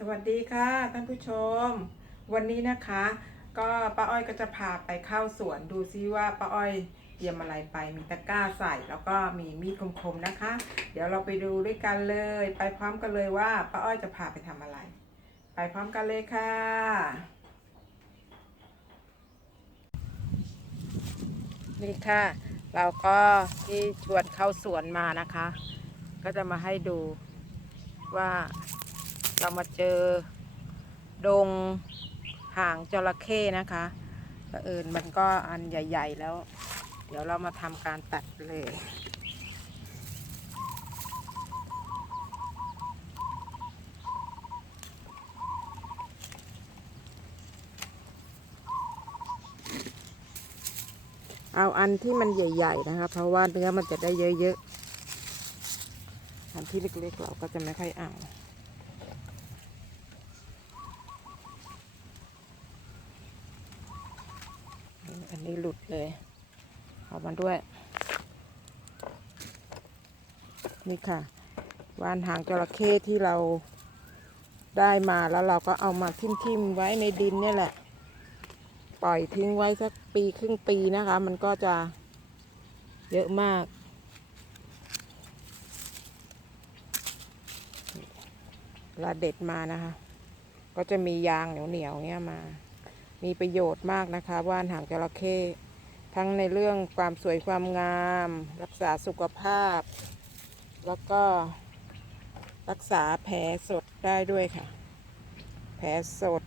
สวัสดีค่ะท่านผู้ชม วันนี้นะคะ ก็ป้าอ้อยก็จะพาไปเข้าสวนดูซิว่าป้าอ้อยเตรียมอะไรไปมีตะกร้าใส่แล้วก็มีมีดคมๆนะคะ เดี๋ยวเราไปดูด้วยกันเลย ไปพร้อมกันเลยว่าป้าอ้อยจะพาไปทำอะไร ไปพร้อมกันเลยค่ะ นี่ค่ะ เราก็ที่ชวนเข้าสวนมานะคะ ก็จะมาให้ดูว่า เรามาเจอดงหางจระเข้นะคะเผอิญมันก็อันใหญ่ ๆ แล้ว เดี๋ยวเรามาทำการตัดเลยเอาอันที่มันใหญ่ ๆ นะคะ เพราะว่าเนื้อมันจะได้เยอะ ๆ อันที่เล็ก ๆ เราก็จะไม่ค่อยเอา อันนี้หลุดเลย เอามาด้วย นี่ค่ะว่านหางจระเข้ที่เราได้มาแล้วเราก็เอามาทิ่มๆไว้ในดินเนี่ยแหละ ปล่อยทิ้งไว้สักปีครึ่งปีนะคะ มันก็จะเยอะมากเวลาเด็ดมานะคะ ก็จะมียางเหนียวๆเนี้ยมา มีประโยชน์มากนะคะว่านหางจระเข้ทั้งในเรื่องความสวยความงาม รักษาสุขภาพ แล้วก็รักษาแผลสดได้ด้วยค่ะ แผลสด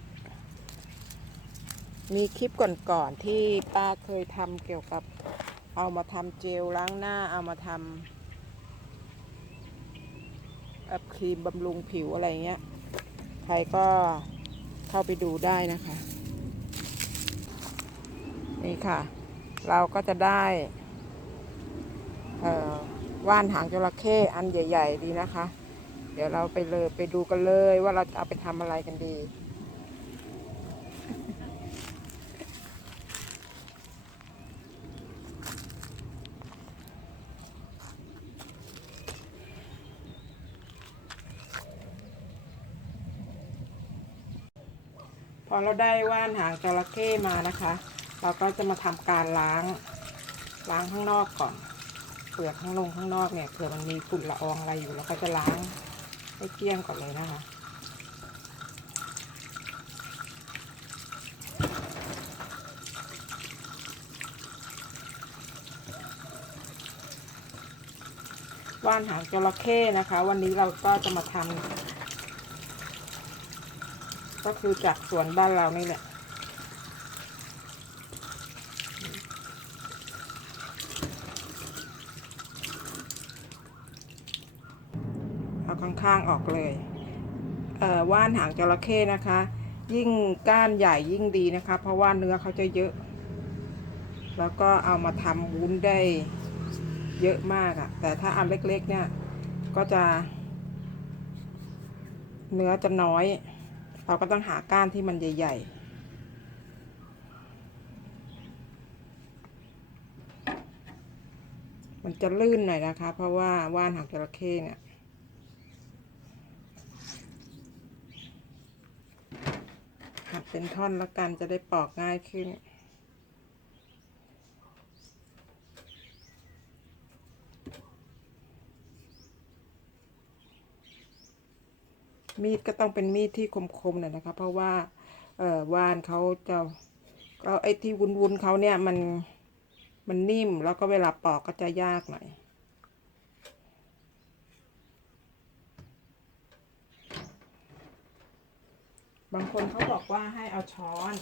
มีคลิปก่อนๆที่ป้าเคยทำเกี่ยวกับเอามาทำเจลล้างหน้าเอามาทำครีมบำรุงผิวอะไรเงี้ย ใครก็เข้าไปดูได้นะคะ นี่ค่ะ เราก็จะได้ว่านหางจระเข้อันใหญ่ ๆ ดีนะคะ เดี๋ยวเราไปเลยไปดูกันเลยว่าเราจะเอาไปทำอะไรกันดี พอเราได้ว่านหางจระเข้มานะคะ เราก็จะมาทำการล้าง ล้างข้างนอกก่อน เปลือกข้างลงข้างนอกเนี่ยเผื่อมันมีฝุ่นละอองอะไรอยู่เราก็จะล้างให้เกลี้ยงก่อนเลยนะคะว่านหางจระเข้นะคะ วันนี้เราก็จะมาทำก็คือจากสวนบ้านเรานี่แหละ เอาข้างๆออกเลย เอ่อ ว่านหางจระเข้นะคะ ยิ่งก้านใหญ่ยิ่งดีนะคะ เพราะว่าเนื้อเขาจะเยอะ แล้วก็เอามาทำวุ้นได้เยอะมากอะ่ะแต่ถ้าอันเล็กๆเนี่ย ก็จะ เนื้อจะน้อย เราก็ต้องหาก้านที่มันใหญ่ๆมันจะลื่นหน่อยนะคะ เพราะว่าว่านหางจระเข้เนี่ย หัก เป็นท่อนแล้วกันจะได้ปอกง่ายขึ้น มีดก็ต้องเป็นมีดที่คมๆหน่อยนะคะ เพราะว่าเอ่อวานเขาจะก็ไอ้ที่วุ้นๆเขาเนี่ยมันมันนิ่มแล้วก็เวลาปอกก็จะยากหน่อย บางคนเขาบอกว่าให้เอาช้อน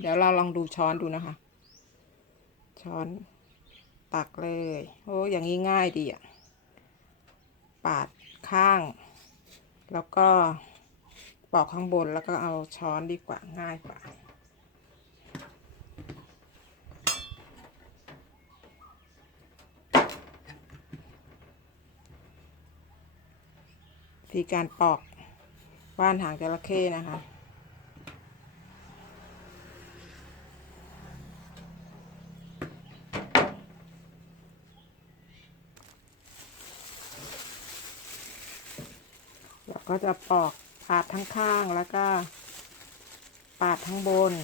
เดี๋ยวเราลองดูช้อนดูนะคะ ช้อนตักเลย โอ้อย่างนี้ง่ายดีอะ ปาดข้าง แล้วก็ปอกข้างบนแล้วก็เอาช้อนดีกว่าง่ายกว่าทีการปอก ว่านหางจระเข้นะคะ เราก็จะปอกปาดทั้งข้างแล้วก็ปาดทั้งบน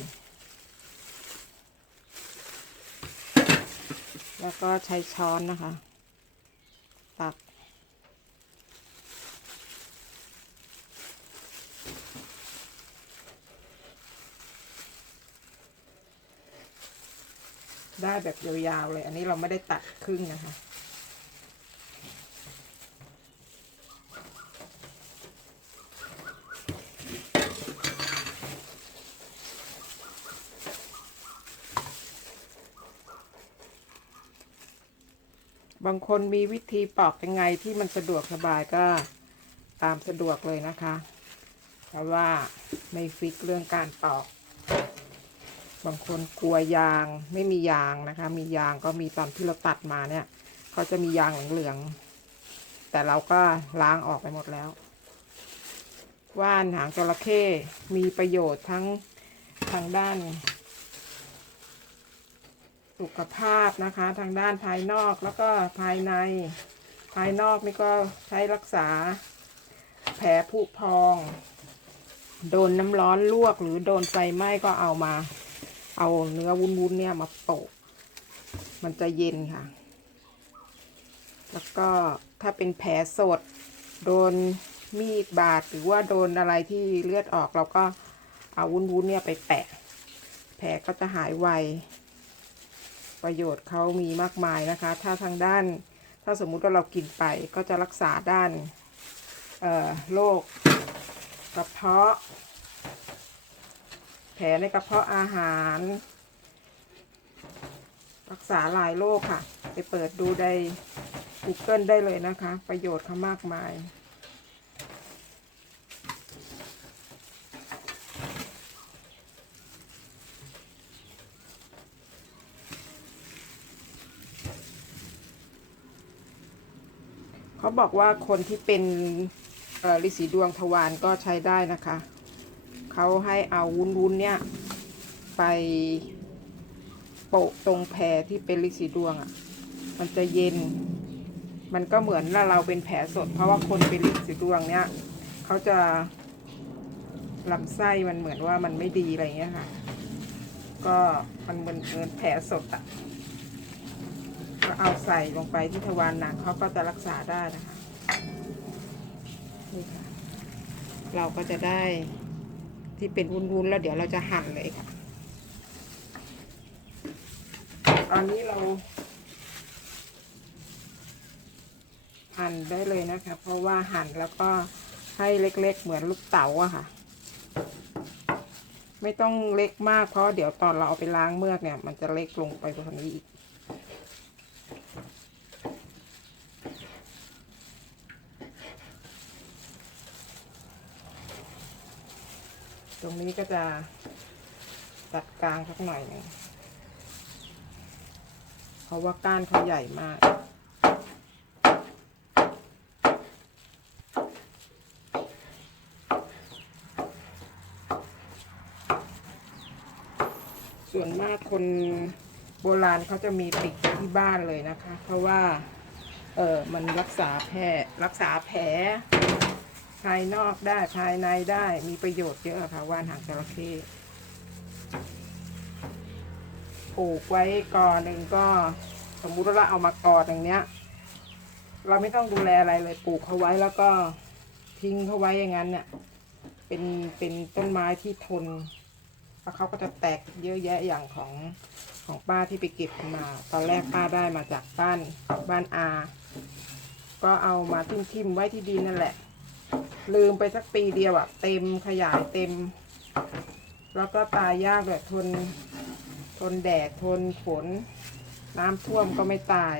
แล้วก็ใช้ช้อนนะคะ ตัก ได้แบบยาวๆเลย อันนี้เราไม่ได้ตัดครึ่งนะคะ บางคนมีวิธีปอกยังไงที่มันสะดวกสบายก็ตามสะดวกเลยนะคะ เพราะว่าไม่ฟิกเรื่องการปอก บางคนกลัวยางไม่มียางนะคะ มียางก็มีตอนที่เราตัดมาเนี่ยเขาจะมียางเหลืองๆแต่เราก็ล้างออกไปหมดแล้ว ว่านหางจระเข้มีประโยชน์ทั้งทางด้าน สุขภาพนะคะ ทางด้านภายนอกแล้วก็ภายใน ภายนอกนี่ก็ใช้รักษา แผลผุพอง โดนน้ำร้อนลวกหรือโดนไฟไหม้ก็เอามา เอาเนื้อวุ้นๆเนี่ยมาโปะ มันจะเย็นค่ะ แล้วก็ถ้าเป็นแผลสด โดนมีดบาดหรือว่าโดนอะไรที่เลือดออกเราก็เอาวุ้นๆเนี่ยไปแปะ แผลก็จะหายไว ประโยชน์เขามีมากมายนะคะ ถ้าทางด้าน ถ้าสมมุติว่าเรากินไปก็จะรักษาด้านโรคกระเพาะ ลในกระเพาะอาหาร รักษาหลายโรคค่ะ ไปเปิดดูใน Google ได้เลยนะคะ ประโยชน์เขามากมายเขาบอกว่าคนที่เป็นฤาษีดวงทวารก็ใช้ได้นะคะ เขาให้เอาวุ้นวุ้นๆเนี่ย ไปโปะตรงแผลที่เป็นฤาษีดวงอะ่ะ มันจะเย็น มันก็เหมือนว่าเราเป็นแผลสด เพราะว่าคนเป็นฤาษีดวงเนี่ยเขาจะลำไส้มันเหมือนว่ามันไม่ดีอะไรเงี้ยค่ะ ก็มันเหมือนเหมือนแผลสดอะ่ะก็เอาใส่ลงไปที่ทวารหนักเขาก็จะรักษาได้นะคะนี่ค่ะ เราก็จะได้ ที่เป็นวุ้นๆแล้วเดี๋ยวเราจะหั่นเลยค่ะ ตอนนี้เราหั่นได้เลยนะคะ เพราะว่าหั่นแล้วก็ให้เล็กๆ เหมือนลูกเต๋าอะค่ะ ไม่ต้องเล็กมากเพราะเดี๋ยวตอนเราเอาไปล้างเมือกเนี่ย มันจะเล็กลงไปกว่านี้อีก ตรง นี้ก็จะตัดกลางสักหน่อยหนึ่งเพราะว่าก้านเขาใหญ่มากส่วนมากคนโบราณเขาจะมีติดที่บ้านเลยนะคะ เพราะว่า เออมันรักษาแผลรักษาแผล ภายนอกได้ภายในได้มีประโยชน์เยอะค่ะว่านหางจระเข้ปลูกไว้ก่อนหนึ่งก็ สมมุติว่าเราเอามากอดอย่างเนี้ย เราไม่ต้องดูแลอะไรเลยปลูกเขาไว้แล้วก็ทิ้งเขาไว้อย่างนั้นเนี่ยเป็นเป็นต้นไม้ที่ทนแล้วเขาก็จะแตกเยอะแยะอย่างของของป้าที่ไปเก็บมา ตอนแรกป้าได้มาจากบ้านบ้านอา ก็เอามาทิ่มๆไว้ที่ดินนั่นแหละ ลืมไปสักปีเดียวอะเต็มขยายเต็ม แล้วก็ตายยากเลยทน ทนแดดทนฝน น้ำท่วมก็ไม่ตาย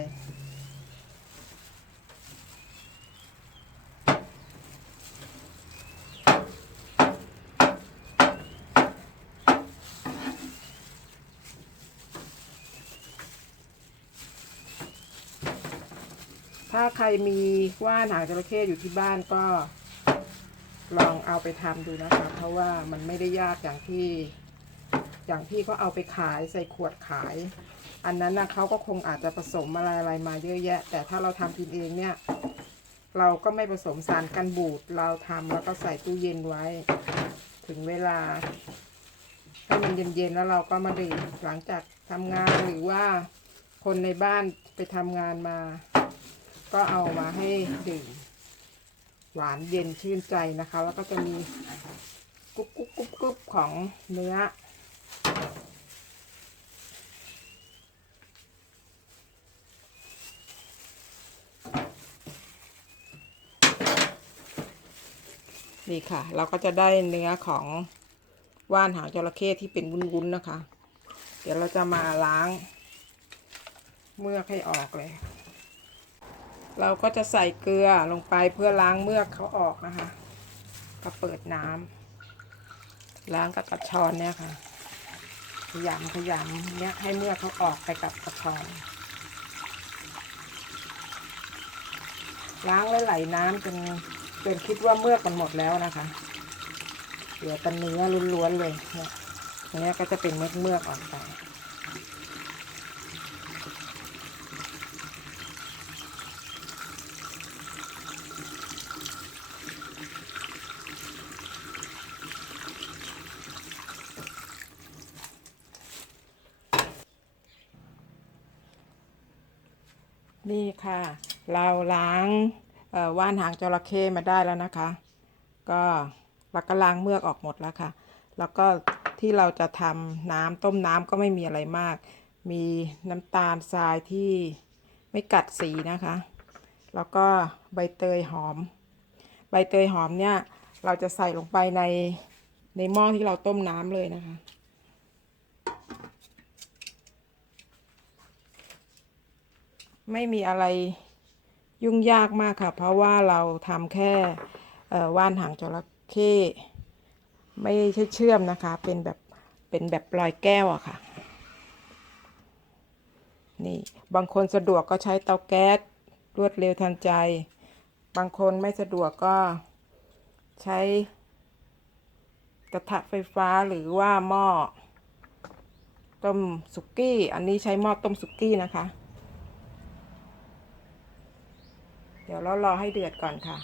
ถ้าใครมีว่านหางจระเข้อยู่ที่บ้านก็ ลองเอาไปทำดูนะคะ เพราะว่ามันไม่ได้ยากอย่างที่ อย่างที่เขาเอาไปขายใส่ขวดขาย อันนั้นนะเขาก็คงอาจจะผสมอะไรอะไรมาเยอะแยะ แต่ถ้าเราทำกินเองเนี่ย เราก็ไม่ผสมสารกันบูดเราทำแล้วก็ใส่ตู้เย็นไว้ ถึงเวลาให้มันเย็นๆแล้วเราก็มาดื่มหลังจากทำงานหรือว่าคนในบ้านไปทำงานมา ก็เอามาให้ดื่ม หวานเย็นชื่นใจนะคะ แล้วก็จะมีกรุบกรุบกรุบกรุบของเนื้อ นี่ค่ะ เราก็จะได้เนื้อของว่านหางจระเข้ที่เป็นวุ้นๆนะคะ เดี๋ยวเราจะมาล้างเมือกให้ออกเลย เราก็จะใส่เกลือลงไปเพื่อล้างเมือกเขาออกนะคะก็เปิดน้ำล้างกับกระชอนเนี่ยค่ะ ขยำขยำเนี่ยให้เมือกเขาออกไปกับกระชอนล้างไหลายๆน้ำจนจนคิดว่าเมือกมันหมดแล้วนะคะเหลือแต่เนื้อล้วนๆเลยเนี่ยตรงเนี้ยก็จะเป็นเมือกเมือกออกไป นี่ค่ะ เราล้างว่านหางจระเข้มาได้แล้วนะคะ ก็เราก็ล้างเมือกออกหมดแล้วค่ะ แล้วก็ที่เราจะทำน้ำต้มน้ำก็ไม่มีอะไรมาก มีน้ำตาลทรายที่ไม่กัดสีนะคะ แล้วก็ใบเตยหอม ใบเตยหอมเนี่ยเราจะใส่ลงไปในในหม้อที่เราต้มน้ำเลยนะคะ ไม่มีอะไรยุ่งยากมากค่ะ เพราะว่าเราทำแค่ว่านหางจระเข้ไม่ใช่เชื่อมนะคะ เป็นแบบเป็นแบบปลอยแก้วอะค่ะ นี่บางคนสะดวกก็ใช้เตาแก๊สรวดเร็วทันใจ บางคนไม่สะดวกก็ใช้กระทะไฟฟ้าหรือว่าหม้อต้มสุกี้ อันนี้ใช้หม้อต้มสุกี้นะคะ เดี๋ยวเรารอให้เดือดก่อนค่ะ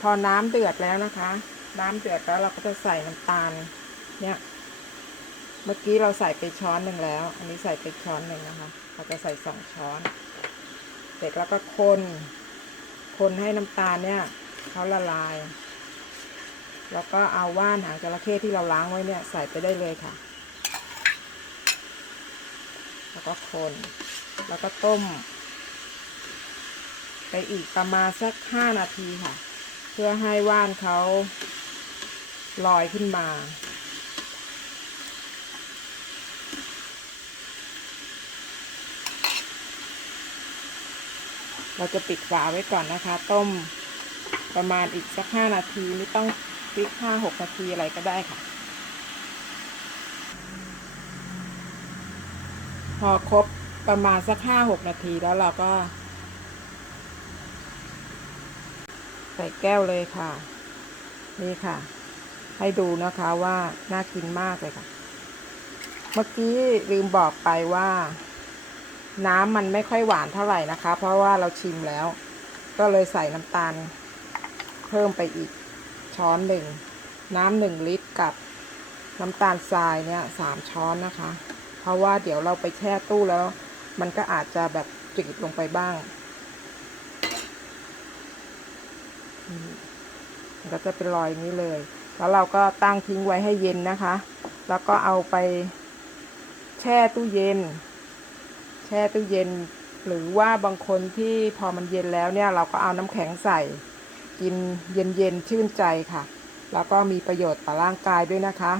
พอน้ำเดือดแล้วนะคะ น้ำเดือดแล้วเราก็จะใส่น้ำตาล เนี่ย เมื่อกี้เราใส่ไปช้อนหนึ่งแล้ว อันนี้ใส่ไปช้อนหนึ่งนะคะ เราจะใส่สองช้อน เสร็จแล้วก็คน คนให้น้ำตาลเนี่ยเขาละลาย แล้วก็เอาว่านหางจระเข้ที่เราล้างไว้เนี่ย ใส่ไปได้เลยค่ะ แล้วก็คน แล้วก็ต้ม ไปอีกประมาณสักห้านาทีค่ะ เพื่อให้ว่านเขาลอยขึ้นมา เราจะปิดฝาไว้ก่อนนะคะ ต้มประมาณอีกสักห้านาทีไม่ต้องปิดห้าหกนาทีอะไรก็ได้ค่ะ พอครบประมาณสักห้าหกนาทีแล้วเราก็ ใส่แก้วเลยค่ะ นี่ค่ะ ให้ดูนะคะว่าน่ากินมากเลยค่ะ เมื่อกี้ลืมบอกไปว่า น้ำมันไม่ค่อยหวานเท่าไหร่นะคะ เพราะว่าเราชิมแล้ว ก็เลยใส่น้ำตาล เพิ่มไปอีกช้อนหนึ่ง น้ำหนึ่งลิตรกับน้ำตาลทรายเนี่ยสามช้อนนะคะ เพราะว่าเดี๋ยวเราไปแช่ตู้แล้ว มันก็อาจจะแบบจืดลงไปบ้าง มัน ก็จะเป็นรอยนี้เลย แล้วเราก็ตั้งทิ้งไว้ให้เย็นนะคะ แล้วก็เอาไปแช่ตู้เย็น แช่ตู้เย็น หรือว่าบางคนที่พอมันเย็นแล้วเนี่ย เราก็เอาน้ำแข็งใส่ กินเย็นๆชื่นใจค่ะ แล้วก็มีประโยชน์ต่อร่างกายด้วยนะคะ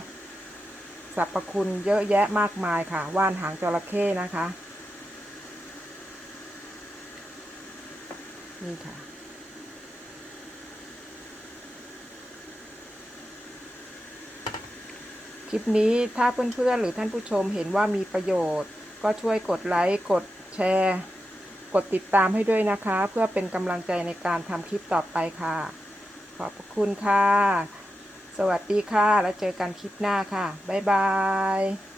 สรรพคุณเยอะแยะมากมายค่ะ ว่านหางจระเข้นะคะ นี่ค่ะ ลิปนี้ถ้าเพื่อนๆหรือท่านผู้ชมเห็นว่ามีประโยชน์ ก็ช่วยกดไลค์กดแชร์ กดติดตามให้ด้วยนะคะ เพื่อเป็นกำลังใจในการทำคลิปต่อไปค่ะ ขอบคุณค่ะ สวัสดีค่ะ แล้วเจอกันคลิปหน้าค่ะ บ๊ายบาย